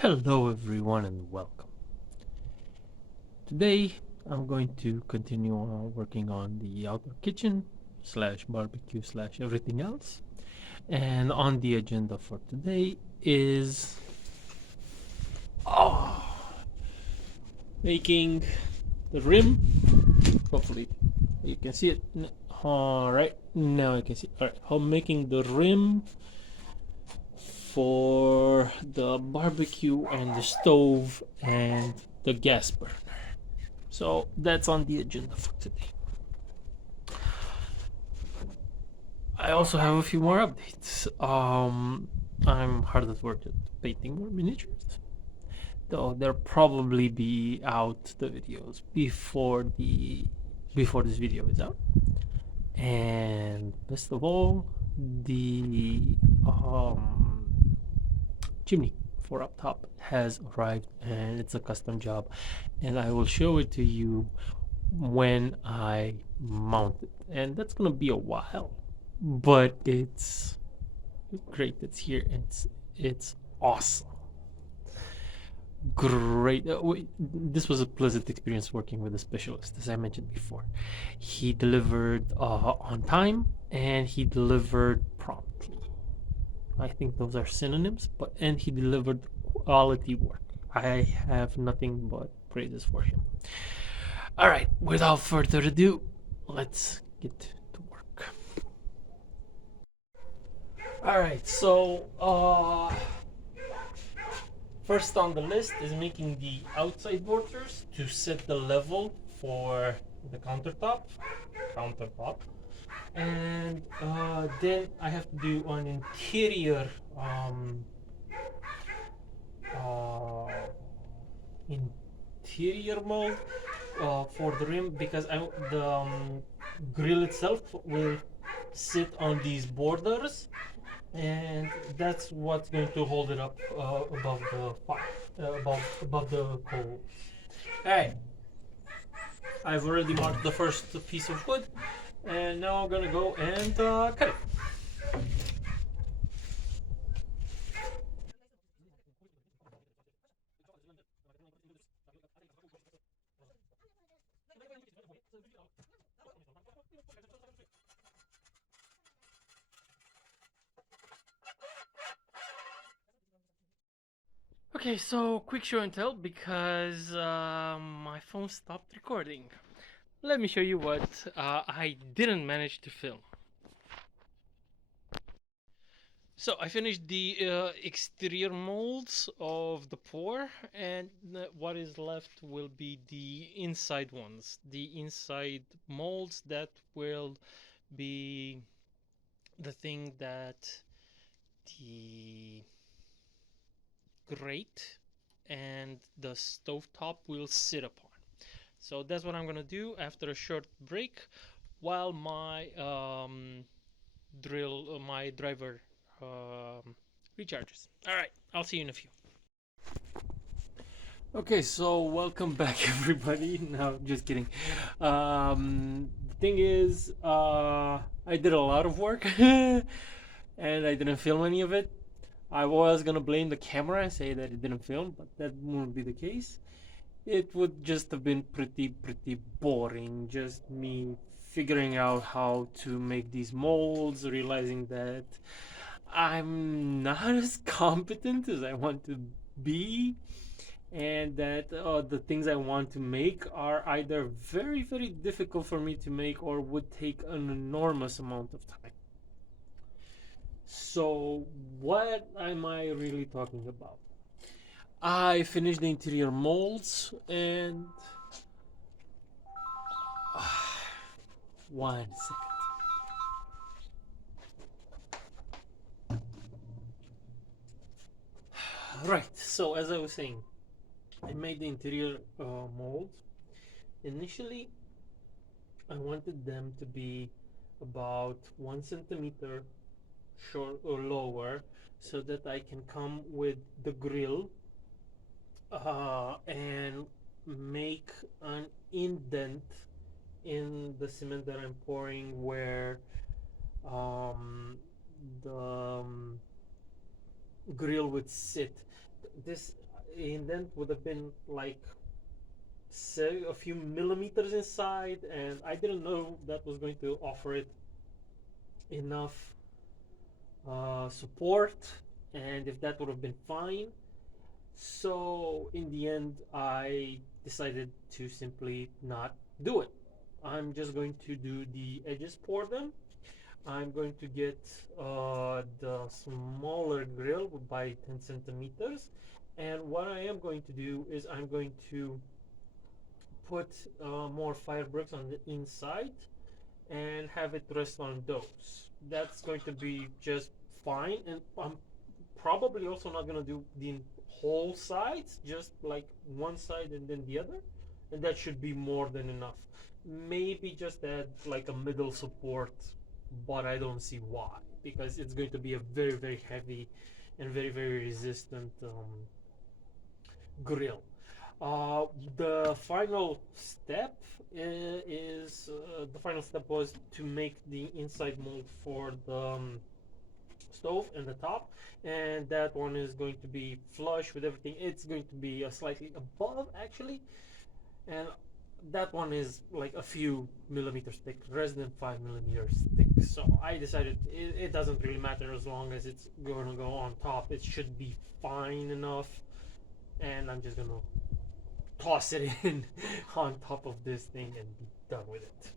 Hello everyone and welcome. Today I'm going to continue working on the outdoor kitchen slash barbecue slash everything else. And on the agenda for today is making the rim. Hopefully you can see it. Alright, now I can see. Alright, I'm making the rim for the barbecue and the stove and the gas burner. So that's on the agenda for today. I also have a few more updates. I'm hard at work at painting more miniatures, though there'll probably be out the videos before this video is out. And best of all, the chimney for up top has arrived, and it's a custom job, and I will show it to you when I mount it, and that's gonna be a while, but it's great. It's here. It's awesome. Great. This was a pleasant experience working with a specialist, as I mentioned before. He delivered on time and he delivered promptly. I think those are synonyms, and he delivered quality work. I have nothing but praises for him. All right, without further ado, let's get to work. All right, so first on the list is making the outside borders to set the level for the countertop, and then I have to do an interior uh, interior mold for the rim, because the grill itself will sit on these borders, and that's what's going to hold it up above the fire, above the coals. All right, I've already marked the first piece of wood, and now I'm gonna go and cut it. Okay, so quick show and tell, because my phone stopped recording. Let me show you what I didn't manage to film. So I finished the exterior molds of the pour, and what is left will be the inside ones. The inside molds that will be the thing that the grate and the stovetop will sit upon. So that's what I'm gonna do after a short break, while my my driver recharges. All right, I'll see you in a few. Okay, so welcome back, everybody. No, just kidding. The thing is, I did a lot of work, and I didn't film any of it. I was gonna blame the camera and say that it didn't film, but that won't be the case. It would just have been pretty boring, just me figuring out how to make these molds, realizing that I'm not as competent as I want to be, and that the things I want to make are either very difficult for me to make or would take an enormous amount of time. So what am I really talking about? I finished the interior molds, and one second. Right, so as I was saying, I made the interior mold. Initially, I wanted them to be about 1 centimeter short or lower, so that I can come with the grill and make an indent in the cement that I'm pouring where the grill would sit. This indent would have been like, say, a few millimeters inside, and I didn't know that was going to offer it enough support, and if that would have been fine. So in the end, I decided to simply not do it. I'm just going to do the edges for them. I'm going to get the smaller grill by 10 centimeters, and what I am going to do is I'm going to put more fire bricks on the inside and have it rest on those. That's going to be just fine, and I'm probably also not gonna do the whole sides, just like one side and then the other, and that should be more than enough. Maybe just add like a middle support, but I don't see why, because it's going to be a very very heavy and very very resistant grill. Uh, the final step is the final step was to make the inside mold for the stove and the top, and that one is going to be flush with everything. It's going to be slightly above actually, and that one is like a few millimeters thick, less than 5 millimeters thick. So I decided it doesn't really matter as long as it's going to go on top. It should be fine enough, and I'm just gonna toss it in on top of this thing and be done with it.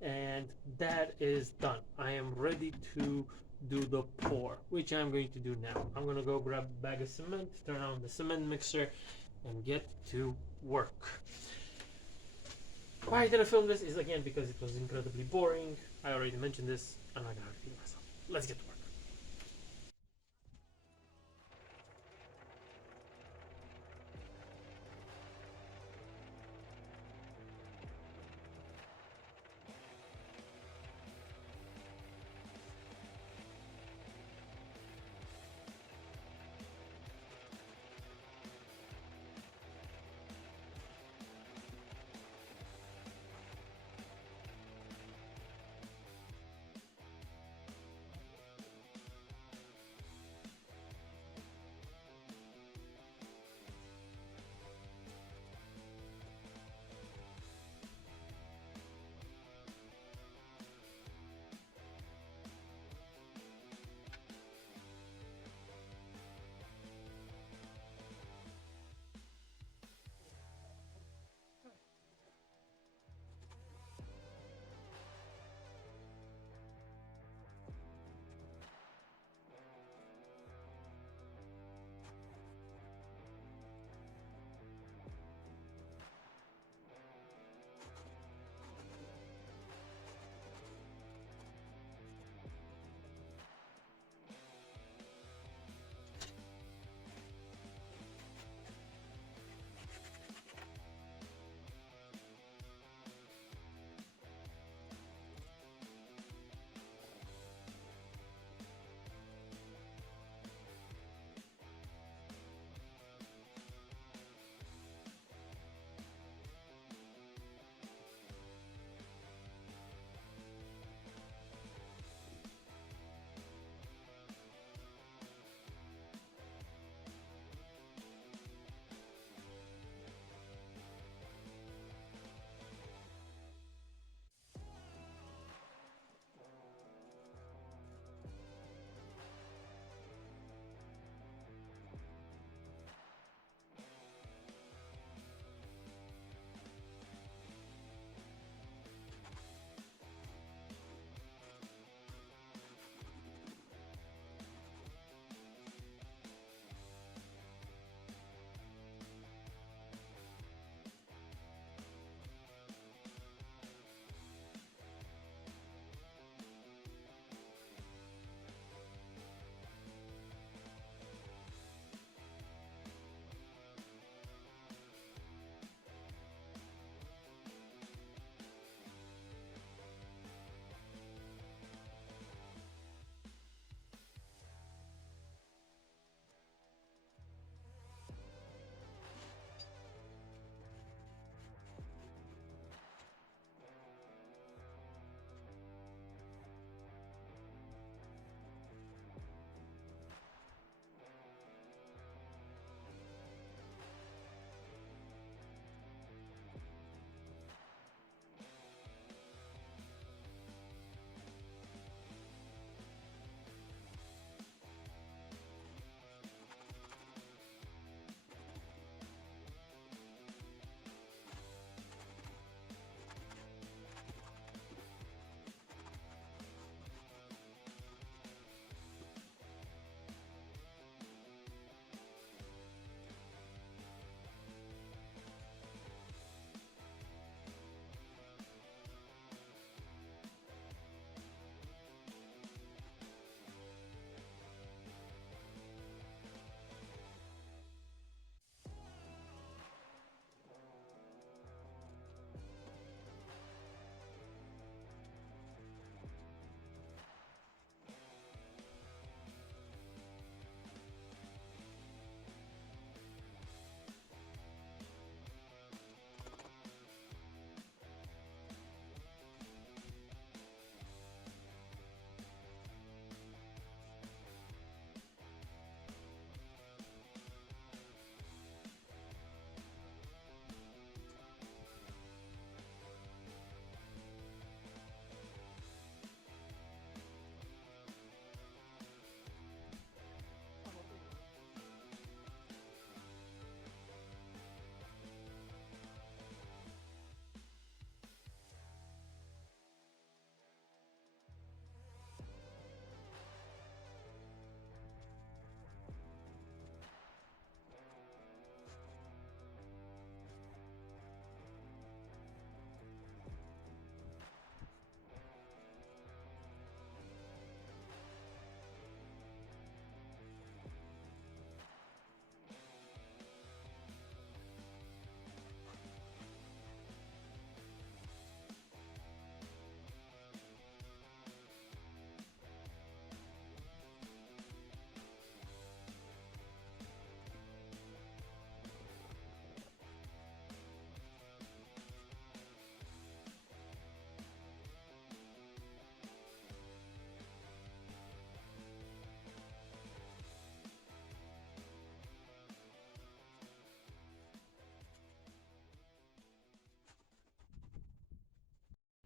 And that is done. I am ready to do the pour, which I'm going to do now. I'm gonna go grab a bag of cement, turn on the cement mixer, and get to work. Why I didn't film this is again because it was incredibly boring. I already mentioned this. I'm not gonna repeat myself. Let's get to work.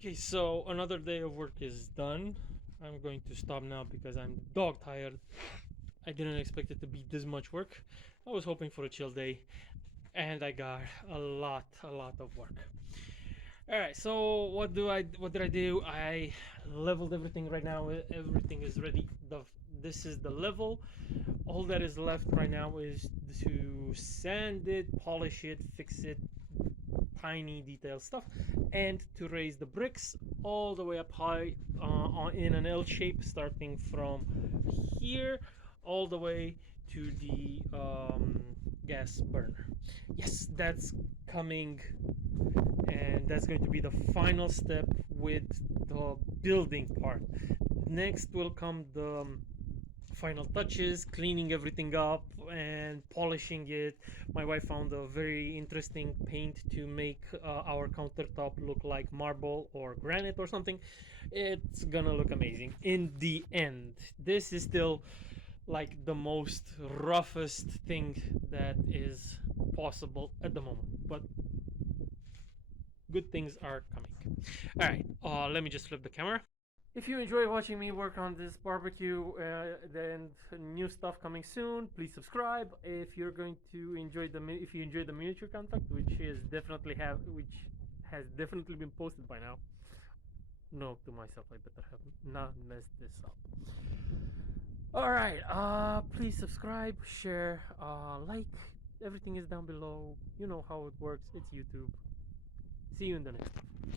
Okay, so another day of work is done. I'm going to stop now because I'm dog tired. I didn't expect it to be this much work. I was hoping for a chill day, and I got a lot of work. All right, so what did I do? I leveled everything right now. Everything is ready. This is the level. All that is left right now is to sand it, polish it, fix it, tiny detail stuff, and to raise the bricks all the way up high in an L shape, starting from here all the way to the gas burner. Yes, that's coming, and that's going to be the final step with the building part. Next will come the final touches, cleaning everything up and polishing it. My wife found a very interesting paint to make our countertop look like marble or granite or something. It's gonna look amazing in the end. This is still like the most roughest thing that is possible at the moment, but good things are coming. All right, let me just flip the camera. If you enjoy watching me work on this barbecue, then new stuff coming soon. Please subscribe. If you're going to enjoy if you enjoy the miniature contact, which has definitely been posted by now. No, to myself, I better have not messed this up. All right. Please subscribe, share, like. Everything is down below. You know how it works. It's YouTube. See you in the next one.